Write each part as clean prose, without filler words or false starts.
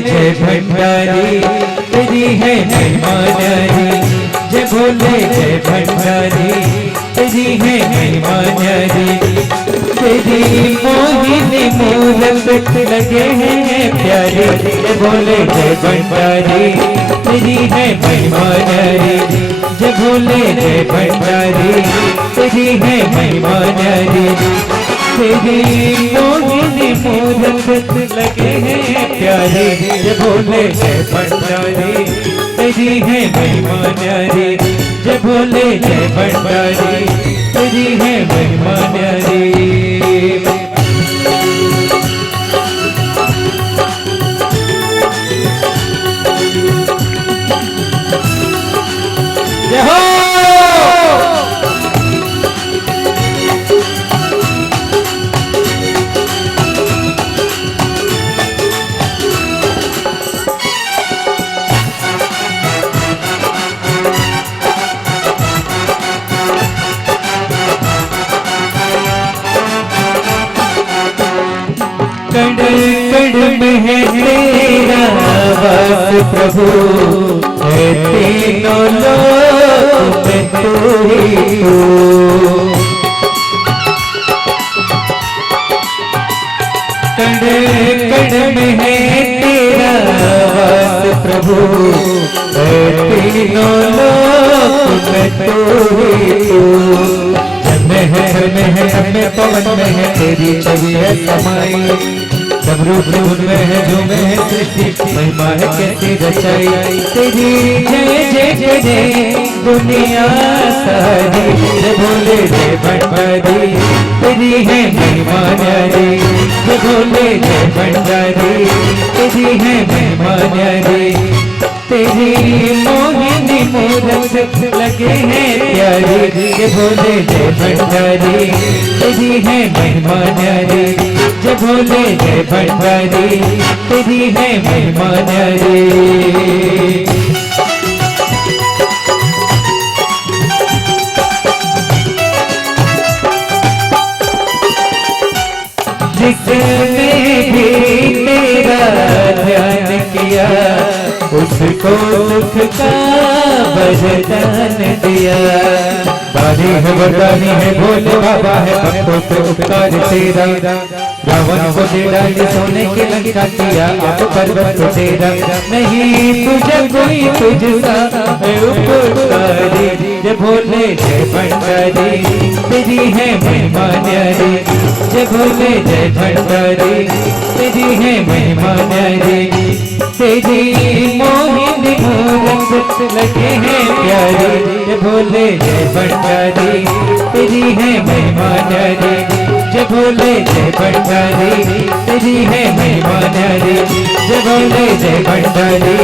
जय भंडारी तेरी है महिमा न्यारी, जय भोले जय भंडारी तेरी है महिमा न्यारी। तेरी मोहिनी मूरत लगे हैं प्यारे, जय भोले जय भंडारी तेरी है महिमा न्यारी, जय भोले जय भंडारी तेरी है महिमा न्यारी। तेरी मोहिनी मूरत लगे हैं प्यारे, जय भोले जय भंडारी तेरी है महिमा न्यारी, जय भोले जय भंडारी तेरी है महिमा न्यारी। जय हो कण कण में है तेरा वास प्रभु, है तीनों लोक में तू ही तू। कण कण में है तेरा वास प्रभु, है तीनों लोक में तू ही तू। में है पवन में है तेरी छवि है समाई, सब रूप में है जो में है सृष्टि महिमा है कैसी रचाई। तेरी जय जय जय जय दुनिया सारी, जय भोले जय भंडारी तेरी है महिमा न्यारी, जय भोले जय भंडारी तेरी है महिमा न्यारी। तेरी मोहिनी मूरत लगे हैं प्यारी, जय भोले जय भंडारी तेरी है महिमा न्यारी, जय भोले जय भंडारी तेरी है महिमा न्यारी। जिसने भी तेरा ध्यान किया, उसको सुख का वरदान दिया। दानी है वरदानी है भोले बाबा है भक्तों पे उपकार तेरा। रावण को दे डाली सोने की लंका किया, आप पर्वत को तेरा। नहीं तुझे कोई तुझसा है उपकारी, जय भोले जय भंडारी तेरी है महिमा न्यारी, जय भोले जय भंडारी तेरी है महिमा न्यारी। तेरी मोहिनी मूरत लगे हैं प्यारी, जय भोले जय भंडारी तेरी है महिमा न्यारी, जय भोले जय भंडारी तेरी है महिमा न्यारी, जय भोले जय भंडारी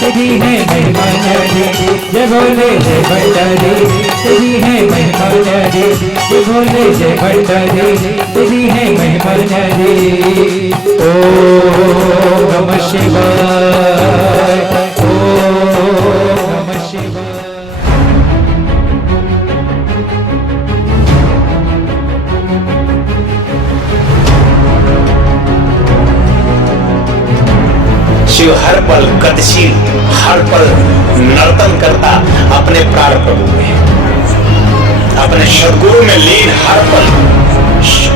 तेरी है महिमा न्यारी, जय भोले जय भंडारी तेरी है महिमा न्यारी, जय भोले जय भंडारी तेरी है महिमा न्यारी। ओम नमः शिवाय, ओम नमः शिवाय। शिव हर पल गतिशील, हर पल नर्तन करता अपने प्राण प्रभु में, अपने सद्गुरु में लीन हर पल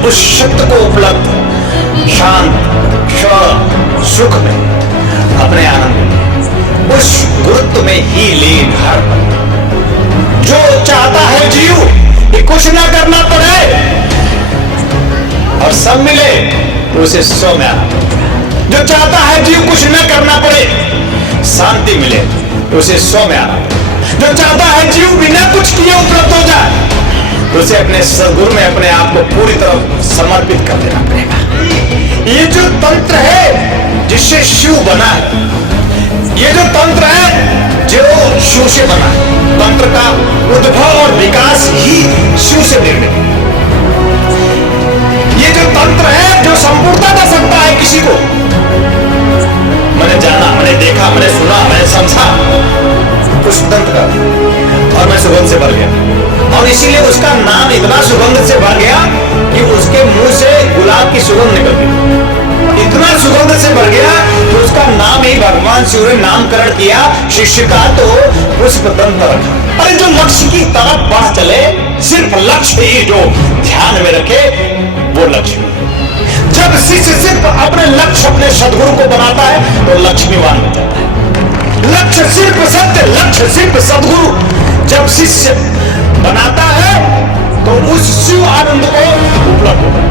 उस सत्य को उपलब्ध शांत सुख में, अपने आनंद में, उस गुरुत्व में ही लीन हर पल। जो चाहता है जीव कि कुछ ना करना पड़े और सब मिले तो उसे सौ में आना। जो चाहता है जीव कुछ न करना पड़े, शांति मिले तो उसे सौ में आना। जो चाहता है जीव बिना कुछ किए उपलब्ध हो जाए, तो उसे अपने सद्गुरु में अपने आप को पूरी तरह समर्पित कर देना पड़ेगा। ये जो तंत्र है जिससे शिव बना है, ये जो तंत्र है जो शिव से बना है, तंत्र का उद्भव और विकास ही शिव से निर्मित। ये जो तंत्र है जो संपूर्णता दे सकता है किसी को, मैंने जाना, मैंने देखा, मैंने सुना, मैंने समझा उस तंत्र का, और मैं सुगंध से भर गया। और इसीलिए उसका नाम इतना सुगंध से भर गया कि उसके मुंह से गुलाब की सुगंध निकल गई। इतना इतना सुगंध से भर गया कि उसका नाम ही भगवान शिव ने नामकरण किया, शिष्य का तो पुष्प दंत रखा। अरे जो लक्ष्य की तरफ बढ़ चले, सिर्फ लक्ष्य ही जो ध्यान में रखे, वो लक्ष्मी। जब शिष्य सिर्फ अपने लक्ष्य, अपने सदगुरु को बनाता है तो लक्ष्मीवान बन जाता है। लक्ष्य सिर्फ सत्य, लक्ष्य सिर्फ सदगुरु जब शिष्य बनाता है तो उस शिव आनंद को उपलब्ध होता है।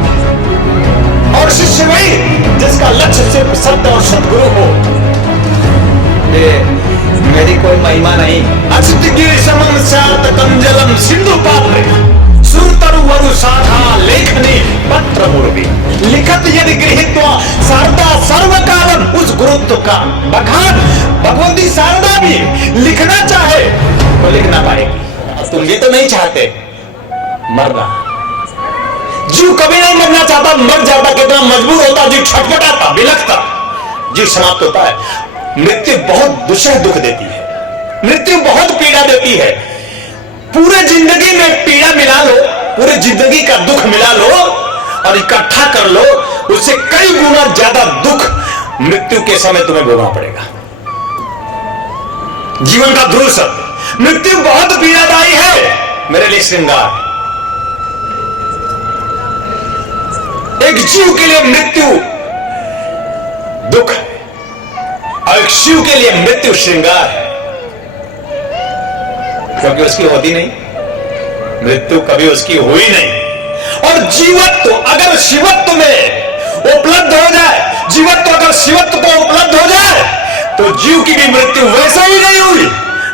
और शिष्य वही जिसका लक्ष्य सिर्फ सत्य और सदगुरु हो। ये मेरी कोई महिमा नहीं। अचितगिरि समम स्यात् कंजलम सिंधु पात्रे सुरतरु वरु शाखा लेखनी पत्र मुर्वी लिखत यदि गृहीत्वा शारदा सर्वकालम। उस गुरुत्व का बखान भगवती शारदा भी लिखना चाहे तो लिख ना पाएगी। तुम भी तो नहीं चाहते मरना। जीव कभी नहीं मरना चाहता, मर जाता कितना मजबूर होता, जीव छटपटाता, बिलखता, जीव समाप्त होता है। मृत्यु बहुत दुष्ट दुख देती है, मृत्यु बहुत पीड़ा देती है। पूरे जिंदगी में पीड़ा मिला लो, पूरे जिंदगी का दुख मिला लो और इकट्ठा कर लो, उससे कई गुना ज्यादा दुख मृत्यु के समय तुम्हें भोगना पड़ेगा। जीवन का ध्रुव सत्य, मृत्यु बहुत पीड़ादायी है मेरे लिए श्रृंगार। एक जीव के लिए मृत्यु दुख है और एक शिव के लिए मृत्यु श्रृंगार है, क्योंकि उसकी होती नहीं, मृत्यु कभी उसकी हुई नहीं। और जीवत्व अगर शिवत्व में उपलब्ध हो जाए, जीवत्व अगर शिवत्व को उपलब्ध हो जाए तो जीव की भी मृत्यु वैसा ही नहीं हुई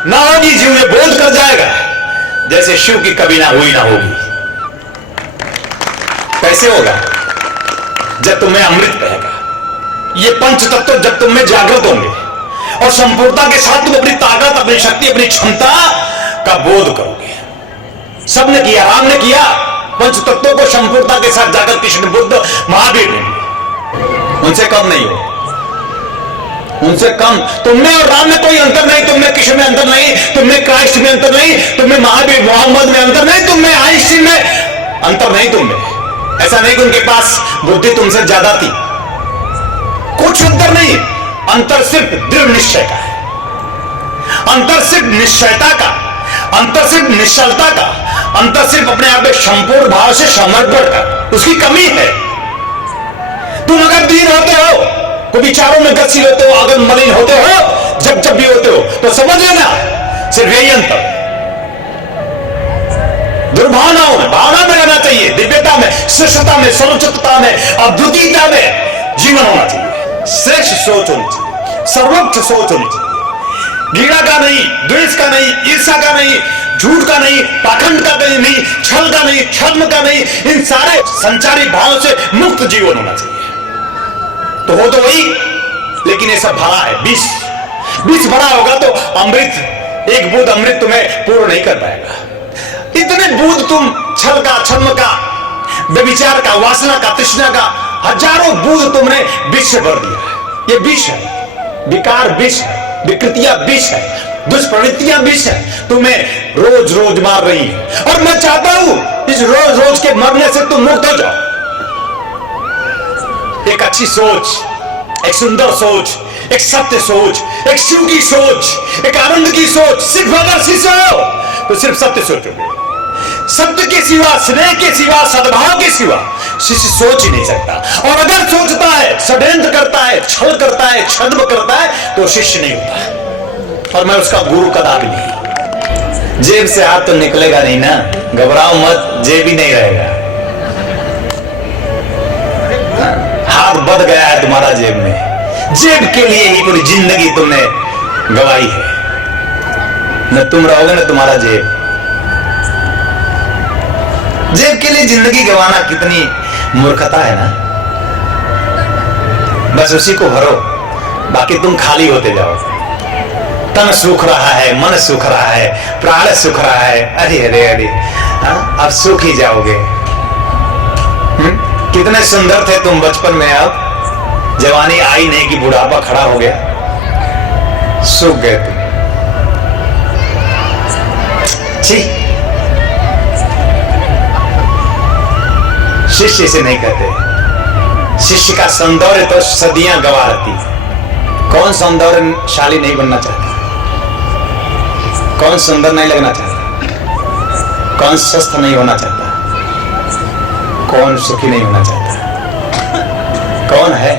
ना होगी। जीव ये बोध कर जाएगा जैसे शिव की कभी ना हुई ना होगी। कैसे होगा? जब तुम्हें अमृत रहेगा, ये पंच तत्व जब तुम में जागृत होंगे और संपूर्णता के साथ तुम अपनी ताकत, अपनी शक्ति, अपनी क्षमता का बोध करोगे। सबने किया, राम ने किया, पंच तत्वों को संपूर्णता के साथ जागृत कृष्ण, बुद्ध, महावीर ने। उनसे कम नहीं हो, उनसे कम। तुम में और राम में कोई अंतर नहीं, तुम में कृष्ण में अंतर नहीं, तुम में क्राइस्ट में अंतर नहीं, तुम में महावीर मोहम्मद में अंतर नहीं, तुम में आइंस्टीन में अंतर नहीं। तुम में ऐसा नहीं कि उनके पास बुद्धि तुमसे ज्यादा थी, कुछ अंतर नहीं। अंतर सिर्फ दृढ़ निश्चय का है, अंतर सिर्फ निश्चयता का, अंतर सिर्फ निश्चलता का, अंतर सिर्फ अपने आप में संपूर्ण भाव से समर्पण का। उसकी कमी है। तुम अगर दीन होते हो, को विचारों में गतिशील होते हो, अगर मलिन होते हो, जब जब भी होते हो, तो समझ लेना सिर्फ यही अंतर। दुर्भावनाओं में, भावना में रहना चाहिए, दिव्यता में, श्रेष्ठता में, सर्वोच्चता में, अद्वितीयता में जीवन होना चाहिए। श्रेष्ठ सोच होनी चाहिए, सर्वोच्च सोच होनी चाहिए। घृणा का नहीं, द्वेष का नहीं, ईर्ष्या का नहीं, झूठ का नहीं, पाखंड का नहीं, छल का नहीं, छद्म का नहीं, इन सारे संचारी भाव से मुक्त जीवन होना चाहिए। तो हो तो वही, लेकिन ये सब भरा है। विष भरा होगा तो अमृत, एक बूंद अमृत तुम्हें पूर्ण नहीं कर पाएगा। इतने बूंद तुम छल का, छद्म का, व्यभिचार का, वासना का, तृष्णा का, हजारों बूंद तुमने विष से भर दिया है। ये विष है, विकार विष है, विकृतियां विष है, दुष्प्रवृत्तियां विष है, तुम्हें रोज रोज मार रही है। और मैं चाहता हूं इस रोज रोज के मरने से तुम मुक्त हो जाओ। एक अच्छी सोच, एक सुंदर सोच, एक सत्य सोच, एक शिव की सोच, एक आनंद की सोच। सिर्फ अगर शिष्य हो तो सिर्फ सत्य सोचोगे। सत्य के सिवा, स्नेह के सिवा, सद्भाव के सिवा शिष्य सोच ही नहीं सकता। और अगर सोचता है, षड्यंत्र करता है, छल करता है, छद्म करता है, तो शिष्य नहीं होता। और मैं उसका गुरु कदापि नहीं। जेब से हाथ तो निकलेगा नहीं ना, घबराओ मत, जेब ही नहीं रहेगा। हाथ बंध गया है तुम्हारा जेब में, जेब के लिए ही पूरी जिंदगी तुमने गवाई है। न तुम रहोगे न तुम्हारा जेब। जेब के लिए जिंदगी गंवाना कितनी मूर्खता है ना। बस उसी को भरो, बाकी तुम खाली होते जाओ। तन सूख रहा है, मन सूख रहा है, प्राण सूख रहा है। अरे अरे अरे, अब सूख ही जाओगे। कितने सुंदर थे तुम बचपन में, अब जवानी आई नहीं कि बुढ़ापा खड़ा हो गया, सूख गए तुम। ठीक, शिष्य इसे नहीं कहते। शिष्य का सौंदर्य तो सदियां गवा रहती है। कौन सौंदर्यशाली नहीं बनना चाहता? कौन सुंदर नहीं लगना चाहता? कौन स्वस्थ नहीं होना चाहता? कौन सुखी नहीं होना चाहता? कौन है?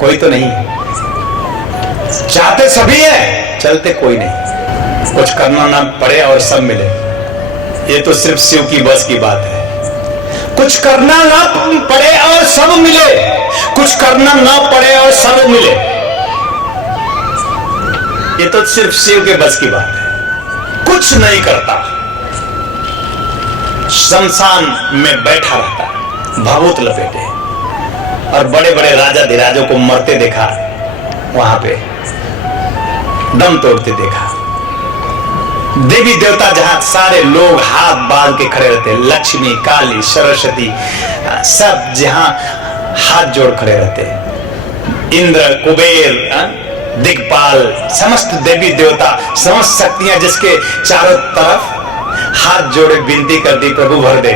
कोई तो नहीं है। चाहते सभी है, चलते कोई नहीं। कुछ करना ना पड़े और सब मिले, ये तो सिर्फ शिव की बस की बात है। कुछ करना ना पड़े और सब मिले, कुछ करना ना पड़े और सब मिले, ये तो सिर्फ शिव के बस की बात है। कुछ नहीं करता, शमशान में बैठा रहता, भभूत लपेटे, और बड़े बड़े राजा धीराजों को मरते देखा, वहां पे दम तोड़ते देखा। देवी देवता जहां सारे लोग हाथ बांध के खड़े रहते, लक्ष्मी, काली, सरस्वती, सब जहां हाथ जोड़ खड़े रहते, इंद्र, कुबेर, दिक्पाल, समस्त देवी देवता, समस्त शक्तियां जिसके चारों तरफ हाथ जोड़े विनती कर दी, प्रभु भर दे।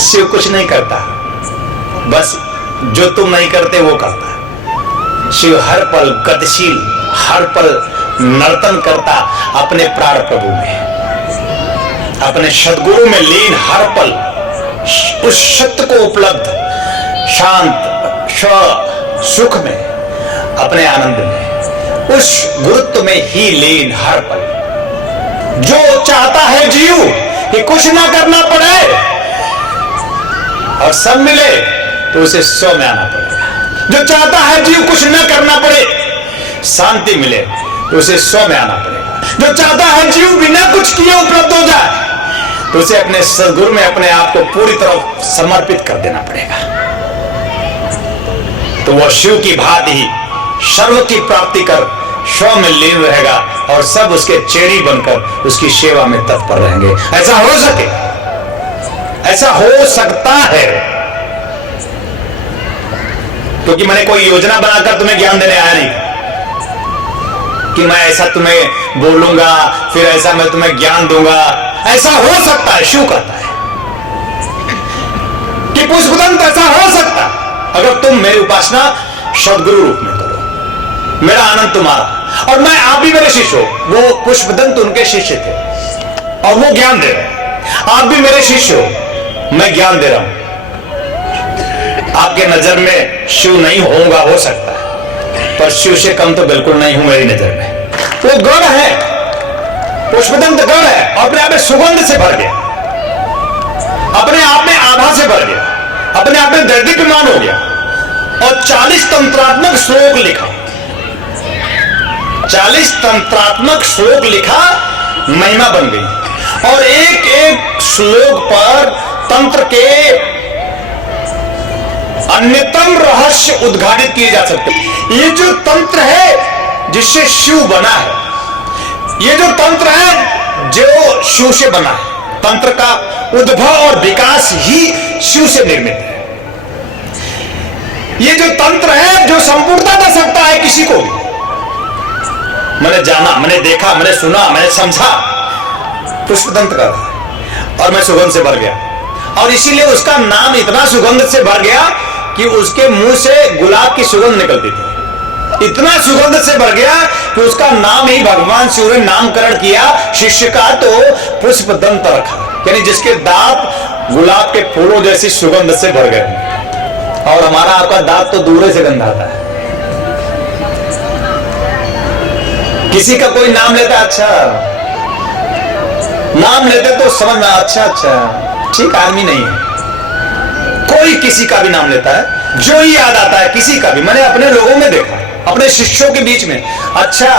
शिव कुछ नहीं करता, बस जो तुम नहीं करते वो करता। शिव हर पल गतिशील, हर पल नर्तन करता अपने प्राण प्रभु में, अपने सद्गुरु में लीन, हर पल उस सत्य को उपलब्ध, शांत सुख में, अपने आनंद में, उस गुरुत्व में ही लीन हर पल। जो चाहता है जीव कि कुछ ना करना पड़े और सब मिले, तो उसे स्व में आना पड़ेगा। जो चाहता है जीव कुछ ना करना पड़े, शांति मिले, तो उसे स्व में आना पड़ेगा। जो चाहता है जीव बिना कुछ किए उपलब्ध हो जाए, तो उसे अपने सद्गुरु में अपने आप को पूरी तरह समर्पित कर देना पड़ेगा। तो वह शिव की भांति ही सर्व की प्राप्ति कर स्व में लीन रहेगा, और सब उसके चेड़ी बनकर उसकी सेवा में तत्पर रहेंगे। ऐसा हो सके, ऐसा हो सकता है, क्योंकि मैंने कोई योजना बनाकर तुम्हें ज्ञान देने आया नहीं कि मैं ऐसा तुम्हें बोलूंगा, फिर ऐसा मैं तुम्हें ज्ञान दूंगा। ऐसा हो सकता है, शिव कहता है कि पुष्पदंत ऐसा हो सकता है अगर तुम मेरी उपासना सद्गुरु रूप में करो, मेरा आनंद तुम्हारा, और मैं आप भी मेरे शिष्य हो। वो पुष्पदंत उनके शिष्य थे और वो ज्ञान दे रहे। आप भी मेरे शिष्य हो, मैं ज्ञान दे रहा हूं। आपके नजर में शिव नहीं होऊंगा, हो सकता है, पर शिव से कम तो बिल्कुल नहीं हूं मेरी नजर में। वो गढ़ है, पुष्पदंत गढ़ है, और अपने आप में सुगंध से भर गया, अपने आप में आभा से भर गया, अपने आप में दैदीप्यमान हो गया, और 40 तंत्रात्मक श्लोक लिखा, 40 तंत्रात्मक श्लोक लिखा, महिमा बन गई। और एक एक श्लोक पर तंत्र के अन्यतम रहस्य उद्घाटित किए जा सकते। ये जो तंत्र है जिससे शिव बना है, ये जो तंत्र है जो शिव से बना है, तंत्र का उद्भव और विकास ही शिव से निर्मित है। ये जो तंत्र है जो संपूर्णता दे सकता है किसी को भी। मैंने जाना, मैंने देखा, मैंने सुना, मैंने समझा, पुष्पदंत का, और मैं सुगंध से भर गया। और इसीलिए उसका नाम इतना सुगंध से भर गया कि उसके मुंह से गुलाब की सुगंध निकलती थी। इतना सुगंध से भर गया कि उसका नाम ही भगवान शिव ने नामकरण किया शिष्य का, तो पुष्पदंत रखा, यानी जिसके दांत गुलाब के फूलों जैसी सुगंध से भर गए। और हमारा आपका दांत तो दूर से गंध आता है। किसी का कोई नाम लेता, अच्छा नाम लेते तो समझ में, अच्छा ठीक आदमी नहीं है। कोई किसी का भी नाम लेता है, जो ही याद आता है किसी का भी। मैंने अपने लोगों में देखा, अपने शिष्यों के बीच में, अच्छा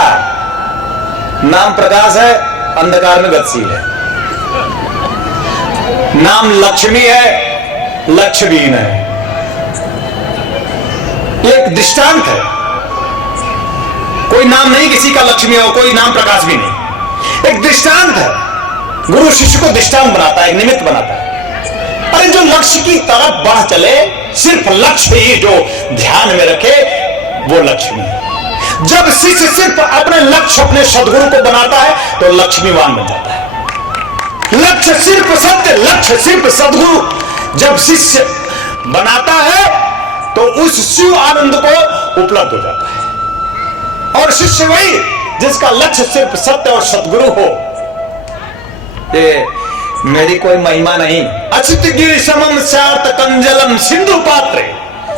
नाम प्रकाश है, अंधकार में गतिशील है। नाम लक्ष्मी है, लक्ष्यहीन है। एक दृष्टांत है, कोई नाम नहीं किसी का लक्ष्मी हो, कोई नाम प्रकाश भी नहीं, एक दृष्टांत है। गुरु शिष्य को दृष्टांत बनाता है, एक निमित्त बनाता है। अरे जो लक्ष्य की तरफ बढ़ चले, सिर्फ लक्ष्य ही जो ध्यान में रखे, वो लक्ष्मी है। जब शिष्य सिर्फ अपने लक्ष्य, अपने सद्गुरु को बनाता है, तो लक्ष्मीवान बन जाता है। लक्ष्य सिर्फ सत्य, लक्ष्य सिर्फ सद्गुरु। जब शिष्य बनाता है तो उस शिव आनंद को उपलब्ध हो जाता है। और शिष्य वही जिसका लक्ष्य सिर्फ सत्य और सद्गुरु हो। ये मेरी कोई महिमा नहीं। अचित गिरि समम स्यात् कंजलम सिंधु पात्रे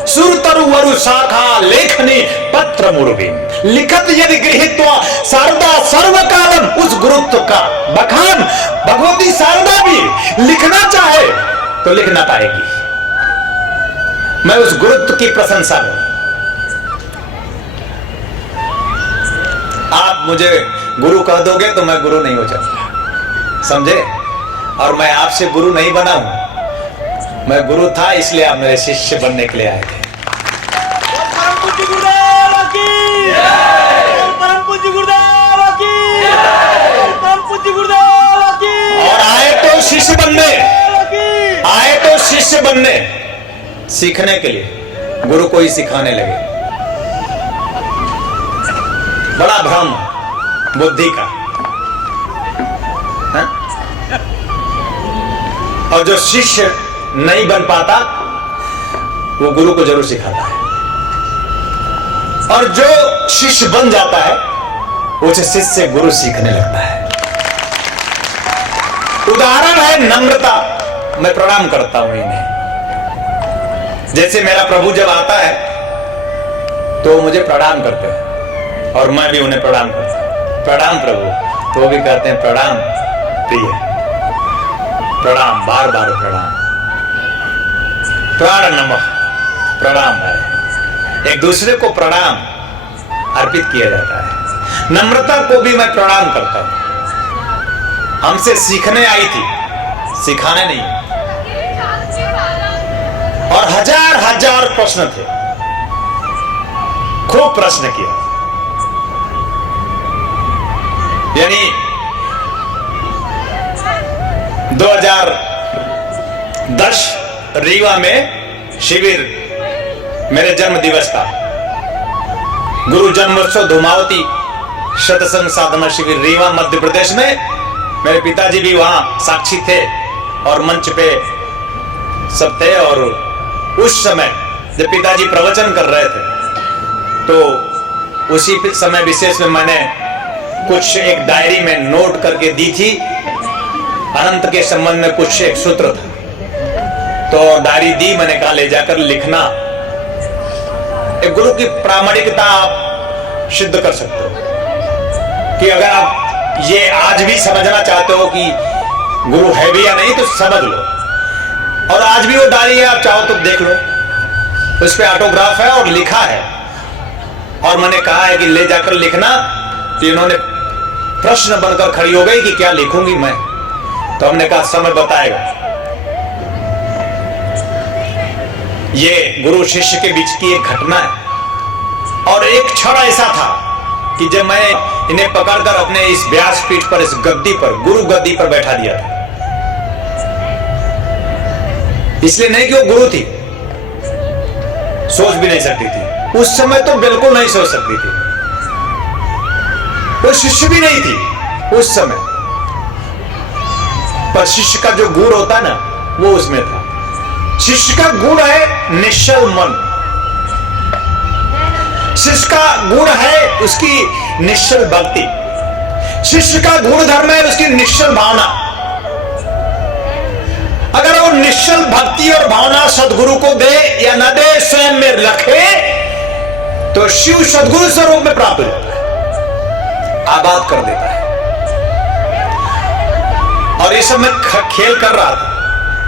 सुरतरु वरु शाखा लेखनी पत्र मुर्वी लिखत यदि गृहीत्वा शारदा सर्वकालम। उस गुरुत्व का बखान भगवती शारदा भी लिखना चाहे तो लिख ना पाएगी। मैं उस गुरुत्व की प्रशंसा में, आप मुझे गुरु कह दोगे तो मैं गुरु नहीं हो सकता, समझे। और मैं आपसे गुरु नहीं बना हूं, मैं गुरु था इसलिए आप मेरे शिष्य बनने के लिए आए थे। परम पूज्य गुरुदेव की जय, परम पूज्य गुरुदेव की जय, परम पूज्य गुरुदेव की। और आए तो शिष्य बनने, आए तो शिष्य बनने, सीखने के लिए। गुरु को ही सिखाने लगे। बड़ा भ्रम बुद्धि का है? और जो शिष्य नहीं बन पाता वो गुरु को जरूर सिखाता है। और जो शिष्य बन जाता है उस शिष्य से गुरु सीखने लगता है। उदाहरण है नम्रता। मैं प्रणाम करता हूं इन्हें। जैसे मेरा प्रभु जब आता है तो मुझे प्रणाम करते हैं और मैं भी उन्हें प्रणाम करता हूं। प्रणाम प्रभु, तो वो भी कहते हैं प्रणाम प्रिय, प्रणाम, बार बार प्रणाम, प्राण नमः, प्रणाम है। एक दूसरे को प्रणाम अर्पित किया जाता है। नम्रता को भी मैं प्रणाम करता हूं। हमसे सीखने आई थी, सिखाने नहीं। और हजार हजार प्रश्न थे, खूब प्रश्न किया। यानी 2010 रीवा में शिविर, मेरे जन्म दिवस था। गुरु जन्मोत्सव धूमावती सत्संग साधना शिविर रीवा मध्य प्रदेश में। मेरे पिताजी भी वहां साक्षी थे और मंच पे सब थे। और उस समय जब पिताजी प्रवचन कर रहे थे तो उसी समय विशेष में मैंने कुछ एक डायरी में नोट करके दी थी। अनंत के संबंध में कुछ एक सूत्र था, तो डायरी दी। मैंने कहा ले जाकर लिखना। एक गुरु की प्रामाणिकता आप सिद्ध कर सकते हो कि अगर आप ये आज भी समझना चाहते हो कि गुरु है भी या नहीं तो समझ लो। और आज भी वो डायरी है, आप चाहो तो देख लो, उस पे ऑटोग्राफ है और लिखा है। और मैंने कहा है कि ले जाकर लिखना। तो इन्होंने प्रश्न बनकर खड़ी हो गई कि क्या लिखूंगी मैं। तो हमने कहा समय बताएगा। ये गुरु शिष्य के बीच की एक घटना है। और एक क्षण ऐसा था कि जब मैंने इन्हें पकड़कर अपने इस व्यासपीठ पर, इस गद्दी पर, गुरु गद्दी पर बैठा दिया था। इसलिए नहीं कि वो गुरु थी, सोच भी नहीं सकती थी उस समय, तो बिल्कुल नहीं सोच सकती थी। वो शिष्य भी नहीं थी उस समय, पर शिष्य का जो गुण होता है ना वो उसमें था। शिष्य का गुण है निश्चल मन। शिष्य का गुण है उसकी निश्चल भक्ति। शिष्य का गुण धर्म है उसकी निश्चल भावना। अगर वो निश्चल भक्ति और भावना सदगुरु को दे या न दे, स्वयं में रखे, तो शिव सदगुरु स्वरूप में प्राप्त हो जाता है, आबाद कर देता है। और ये सब मैं खेल कर रहा था।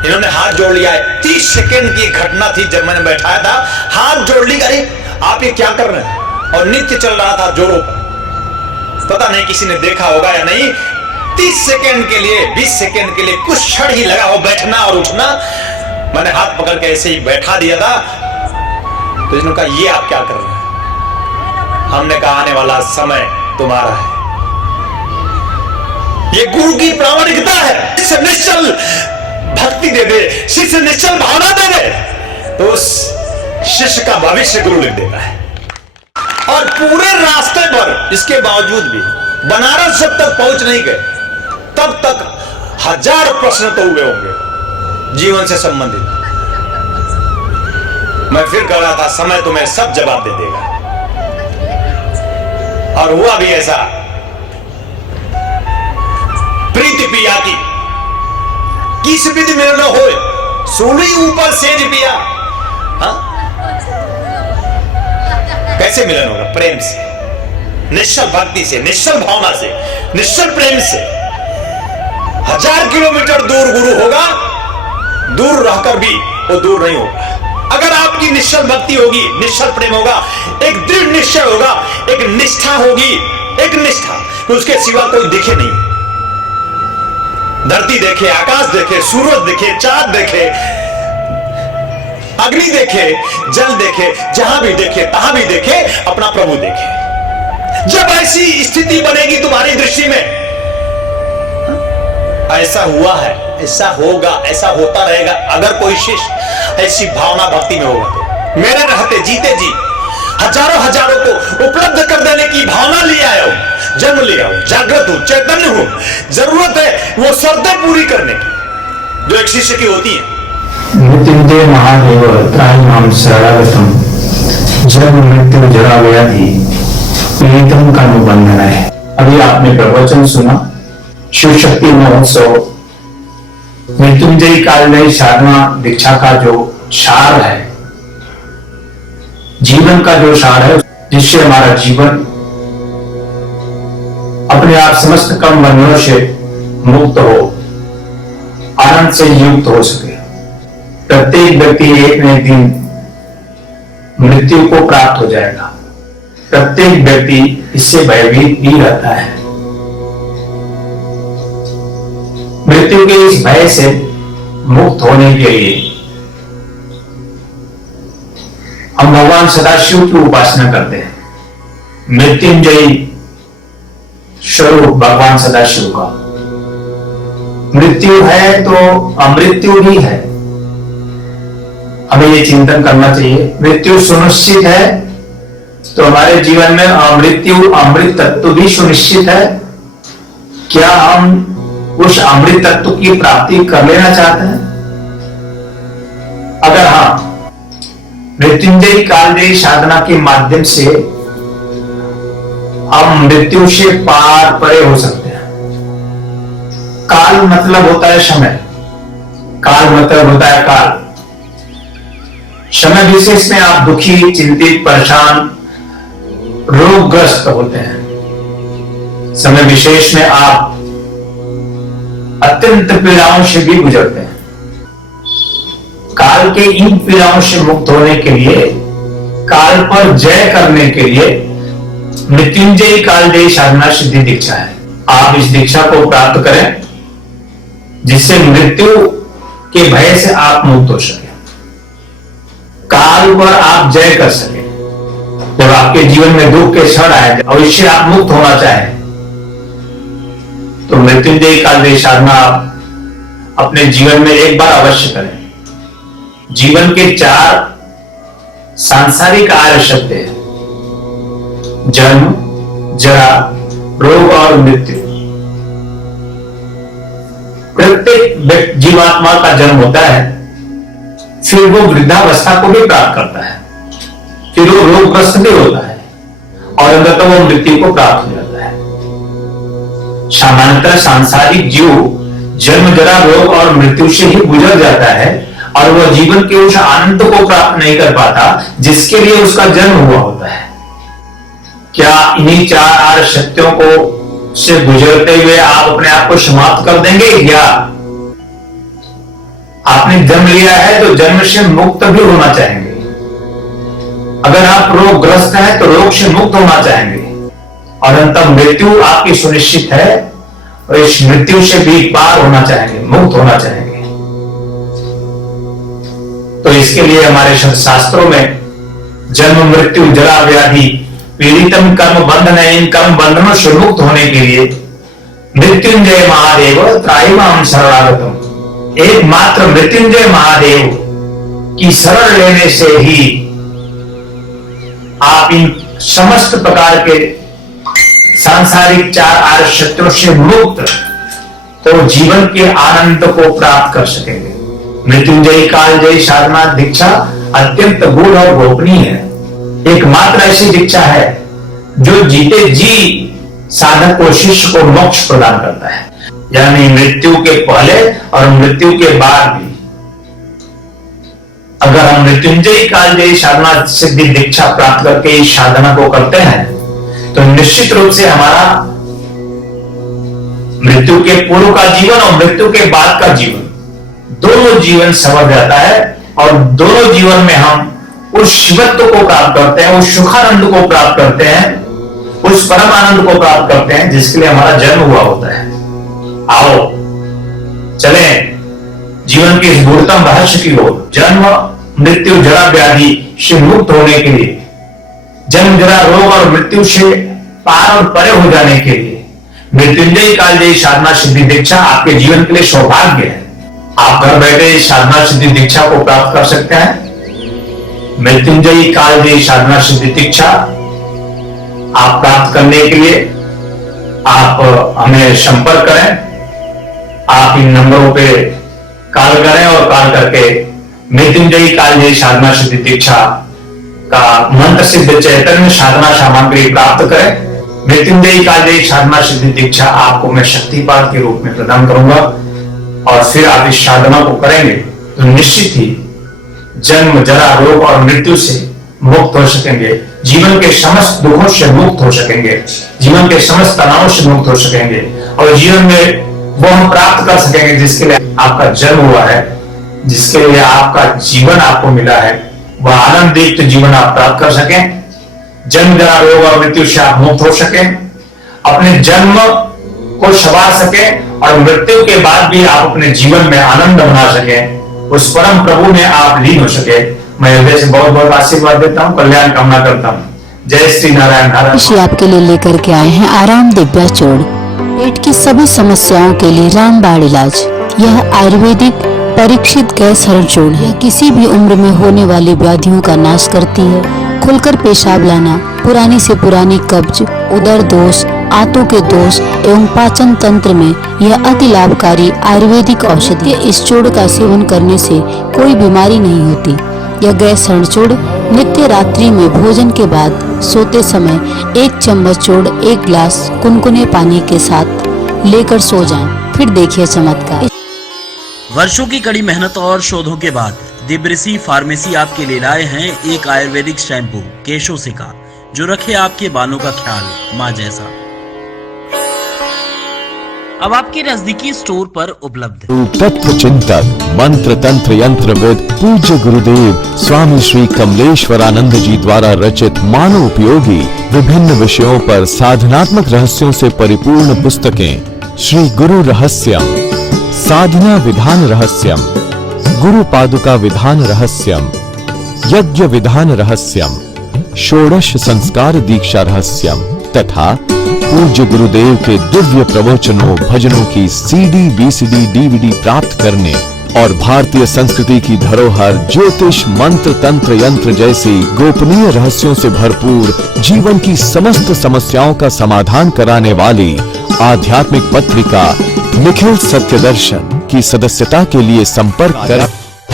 इन्होंने हाथ जोड़ लिया है। 30 सेकेंड की घटना थी जब मैंने बैठाया था, हाथ जोड़ लिया। अरे आप ये क्या कर रहे हैं? और नित्य चल रहा था जोरों पर। पता नहीं किसी ने देखा होगा या नहीं। 30 सेकेंड के लिए, 20 सेकेंड के लिए कुछ क्षण ही लगा हो बैठना और उठना। मैंने हाथ पकड़ के ऐसे ही बैठा दिया था। तो इसने कहा ये आप क्या कर रहे हैं? हमने कहा आने वाला समय तुम्हारा है। ये गुरु की प्रामाणिकता है। शिष्य निश्चल भक्ति दे दे, शिष्य निश्चल भावना दे दे, तो उस शिष्य का भविष्य गुरु लिख देता है। और पूरे रास्ते पर इसके बावजूद भी बनारस जब तक पहुंच नहीं गए तब तक हजार प्रश्न तो हुए होंगे जीवन से संबंधित। मैं फिर कह रहा था समय तुम्हें सब जवाब दे देगा, और हुआ भी ऐसा। प्रीति पिया की किस विधि मिलन हो, सोनी ऊपर सेज पिया। हाँ? कैसे मिलन होगा? प्रेम से, निश्चल भक्ति से, निश्चल भावना से, निश्चल प्रेम से। 1000 किलोमीटर दूर गुरु होगा, दूर रहकर भी वो दूर नहीं होगा। अगर आपकी निश्चल भक्ति होगी, निश्चल प्रेम होगा, एक दृढ़ निश्चय होगा, एक निष्ठा होगी, एक निष्ठा, तो उसके सिवा कोई दिखे नहीं। धरती देखे, आकाश देखे, सूरज देखे, चांद देखे, अग्नि देखे, जल देखे, जहां भी देखे तहां भी देखे, अपना प्रभु देखे। जब ऐसी स्थिति बनेगी तुम्हारी दृष्टि में, ऐसा हुआ है, ऐसा होगा, ऐसा होता रहेगा। अगर कोई शिष्य ऐसी भावना भक्ति में होगा तो मेरे रहते जीते जी हजारों हजारों को उपलब्ध कर देने की भावना ले आया हूं, जन्म लिया हूं, जागृत हूं, चैतन्य हूं। जरूरत है वो शर्तें पूरी करने की जो एक शिष्य की होती है। मृत्युंजय महादेव त्राहिमाम शरणागतम, जन्म मृत्यु जरा व्याधि पीड़ितम का निबंधन है। अभी आपने प्रवचन सुना शिव शक्ति महोत्सव मृत्युंजय कालमयी साधना दीक्षा का जो सार है, जीवन का जो सार है, जिससे हमारा जीवन अपने आप समस्त कर्म बंधनों से मुक्त हो, आनंद से युक्त हो सके। प्रत्येक व्यक्ति एक न एक दिन मृत्यु को प्राप्त हो जाएगा। प्रत्येक व्यक्ति इससे भयभीत भी रहता है। मृत्यु के इस भय से मुक्त होने के लिए हम भगवान सदाशिव की उपासना करते हैं। मृत्युंजयी स्वरूप भगवान सदाशिव का। मृत्यु है तो अमृत्यु भी है, हमें ये चिंतन करना चाहिए। मृत्यु सुनिश्चित है तो हमारे जीवन में अमृत्यु अमृत तत्व भी सुनिश्चित है। क्या हम उस अमृत तत्व की प्राप्ति कर लेना चाहते हैं? अगर हाँ, मृत्युंजय कालजयी साधना के माध्यम से हम मृत्यु से पार परे हो सकते हैं। काल मतलब होता है समय, काल मतलब होता है काल। समय विशेष में आप दुखी, चिंतित, परेशान, रोगग्रस्त होते हैं। समय विशेष में आप अत्यंत पीड़ाओं से भी गुजरते हैं। काल के इन पीड़ाओं से मुक्त होने के लिए, काल पर जय करने के लिए मृत्युंजय कालजयी साधना सिद्धि दीक्षा है। आप इस दीक्षा को प्राप्त करें जिससे मृत्यु के भय से आप मुक्त हो सके, काल पर आप जय कर सके। जब आपके जीवन में दुख के क्षण आए और इससे आप मुक्त होना चाहें तो मृत्युंजय कालजयी साधना आप अपने जीवन में एक बार अवश्य करें। जीवन के 4 सांसारिक आवश्यकता है, जन्म, जरा, रोग और मृत्यु। प्रत्येक जीवात्मा का जन्म होता है, फिर वो वृद्धावस्था को भी प्राप्त करता है, फिर वो रोगग्रस्त भी होता है और अंततः वो मृत्यु को प्राप्त हो जाता है। सामान्यतः सांसारिक जीव जन्म, जरा, रोग और मृत्यु से ही गुजर जाता है और वह जीवन के उस आनंद को प्राप्त नहीं कर पाता जिसके लिए उसका जन्म हुआ होता है। क्या इन्हीं 4 आवश्यकताओं को से गुजरते हुए आप अपने आप को समाप्त कर देंगे? या आपने जन्म लिया है तो जन्म से मुक्त भी होना चाहेंगे? अगर आप रोगग्रस्त हैं तो रोग से मुक्त होना चाहेंगे और अंततः मृत्यु आपकी सुनिश्चित है और इस मृत्यु से भी पार होना चाहेंगे, मुक्त होना चाहेंगे। तो इसके लिए हमारे शास्त्रों में जन्म, मृत्यु, जरा, व्याधि पीड़ितम कर्म बंधन, इन कर्म बंधनों से मुक्त होने के लिए मृत्युंजय महादेव त्राहिमाम शरणागतम, एकमात्र मृत्युंजय महादेव की शरण लेने से ही आप इन समस्त प्रकार के सांसारिक 4 आवश्यकताओं से मुक्त तो जीवन के आनंद को प्राप्त कर सकेंगे। मृत्युंजयी कालजयी साधना दीक्षा अत्यंत गूढ़ और गोपनीय है। एकमात्र ऐसी दीक्षा है जो जीते जी साधक को शिष्य को मोक्ष प्रदान करता है, यानी मृत्यु के पहले और मृत्यु के बाद भी। अगर हम मृत्युंजयी कालजयी साधना सिद्धि दीक्षा प्राप्त करके इस साधना को करते हैं तो निश्चित रूप से हमारा मृत्यु के पूर्व का जीवन और मृत्यु के बाद का जीवन दोनों जीवन सवर जाता है और दोनों जीवन में हम उस शिवत्व को प्राप्त करते हैं, उस सुखानंद को प्राप्त करते हैं, उस परम आनंद को प्राप्त करते हैं जिसके लिए हमारा जन्म हुआ होता है। आओ चले जीवन के इस गूढ़तम रहस्य की ओर, जन्म मृत्यु जरा व्याधि से मुक्त होने के लिए, जन्म जरा रोग और मृत्यु से पार और परे हो जाने के लिए मृत्युंजयी कालजयी साधना सिद्धि दीक्षा आपके जीवन के लिए सौभाग्य है। आप घर बैठे इस साधना सिद्धि दीक्षा को प्राप्त कर सकते हैं। मृत्युंजयी कालजयी साधना सिद्धि दीक्षा आप प्राप्त करने के लिए आप हमें संपर्क करें। आप इन नंबरों पे कॉल करें और कॉल करके मृत्युंजयी कालजयी साधना सिद्धि दीक्षा का मंत्र सिद्ध चैतन्य साधना सामग्री प्राप्त करें। मृत्युंजयी कालजयी साधना सिद्धि दीक्षा आपको मैं शक्तिपात के रूप में प्रदान करूंगा और फिर आप इस साधना को करेंगे तो निश्चित ही जन्म जरा रोग और मृत्यु से मुक्त हो सकेंगे, जीवन के समस्त दुखों से मुक्त हो सकेंगे, जीवन के समस्त तनावों से मुक्त हो सकेंगे और जीवन में वो हम प्राप्त कर सकेंगे जिसके लिए आपका जन्म हुआ है, जिसके लिए आपका जीवन आपको मिला है, वह आनंदयुक्त जीवन आप प्राप्त कर सकें। जन्म जरा रोग और मृत्यु से आप मुक्त हो सके, अपने जन्म को संवार सके और मृत्यु के बाद भी आप अपने जीवन में आनंद बना सके, उस परम प्रभु में आप लीन हो सके। मैं हृदय से बहुत बहुत आशीर्वाद देता हूँ, कल्याण कामना करता हूँ। जय श्री नारायण नारायण। आपके लिए लेकर के आए हैं आराम दिव्या चूर्ण, पेट की सभी समस्याओं के लिए रामबाण इलाज। यह आयुर्वेदिक परीक्षित गैस हरण चूर्ण है, किसी भी उम्र में होने वाली व्याधियों का नाश करती है। खुलकर पेशाब लाना, पुरानी से पुरानी कब्ज, उदर दोष, आंतों के दोष एवं पाचन तंत्र में यह अति लाभकारी आयुर्वेदिक औषधि है। इस चूर्ण का सेवन करने से कोई बीमारी नहीं होती। यह गैस हरण चूर्ण नित्य रात्रि में भोजन के बाद सोते समय 1 चम्मच चूर्ण 1 गिलास कुनकुने पानी के साथ लेकर सो जाएं, फिर देखिए चमत्कार। वर्षों की कड़ी मेहनत और शोधों के बाद दिब्रिसी फार्मेसी आपके लिए लाए हैं एक आयुर्वेदिक शैम्पू केशो सिका, जो रखे आपके बालों का ख्याल माँ जैसा। अब आपके नजदीकी स्टोर पर उपलब्ध। तत्व चिंतक मंत्र तंत्र यंत्र विद पूज्य गुरुदेव स्वामी श्री कमलेश्वरानंद जी द्वारा रचित मानव उपयोगी विभिन्न विषयों पर साधनात्मक रहस्यों से परिपूर्ण पुस्तकें श्री गुरु रहस्यम, साधना विधान रहस्यम, गुरु पादुका विधान रहस्यम, यज्ञ विधान रहस्यम, षोडश संस्कार दीक्षा रहस्यम तथा पूज्य गुरुदेव के दिव्य प्रवचनों भजनों की CD, VCD, DVD प्राप्त करने और भारतीय संस्कृति की धरोहर ज्योतिष मंत्र तंत्र यंत्र जैसी गोपनीय रहस्यों से भरपूर जीवन की समस्त समस्याओं का समाधान कराने वाली आध्यात्मिक पत्रिका निखिल सत्य दर्शन की सदस्यता के लिए संपर्क करें।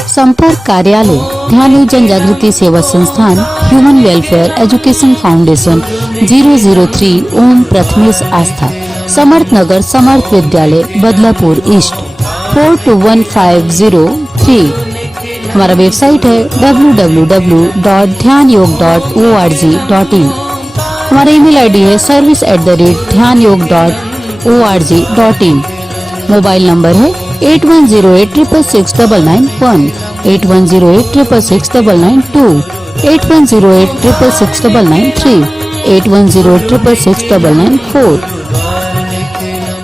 संपर्क कार्यालय ध्यान योग जन जागृति सेवा संस्थान, ह्यूमन वेलफेयर एजुकेशन फाउंडेशन, 003 ओम प्रथमेश आस्था, समर्थ नगर, समर्थ विद्यालय, बदलापुर ईस्ट, 421503। हमारा वेबसाइट है www.dhyanयोग.org.in। हमारा ईमेल आईडी है service@dhyanयोग.org.in। मोबाइल नंबर है 8108666991, 8108666992, 8108666993, 8108666994।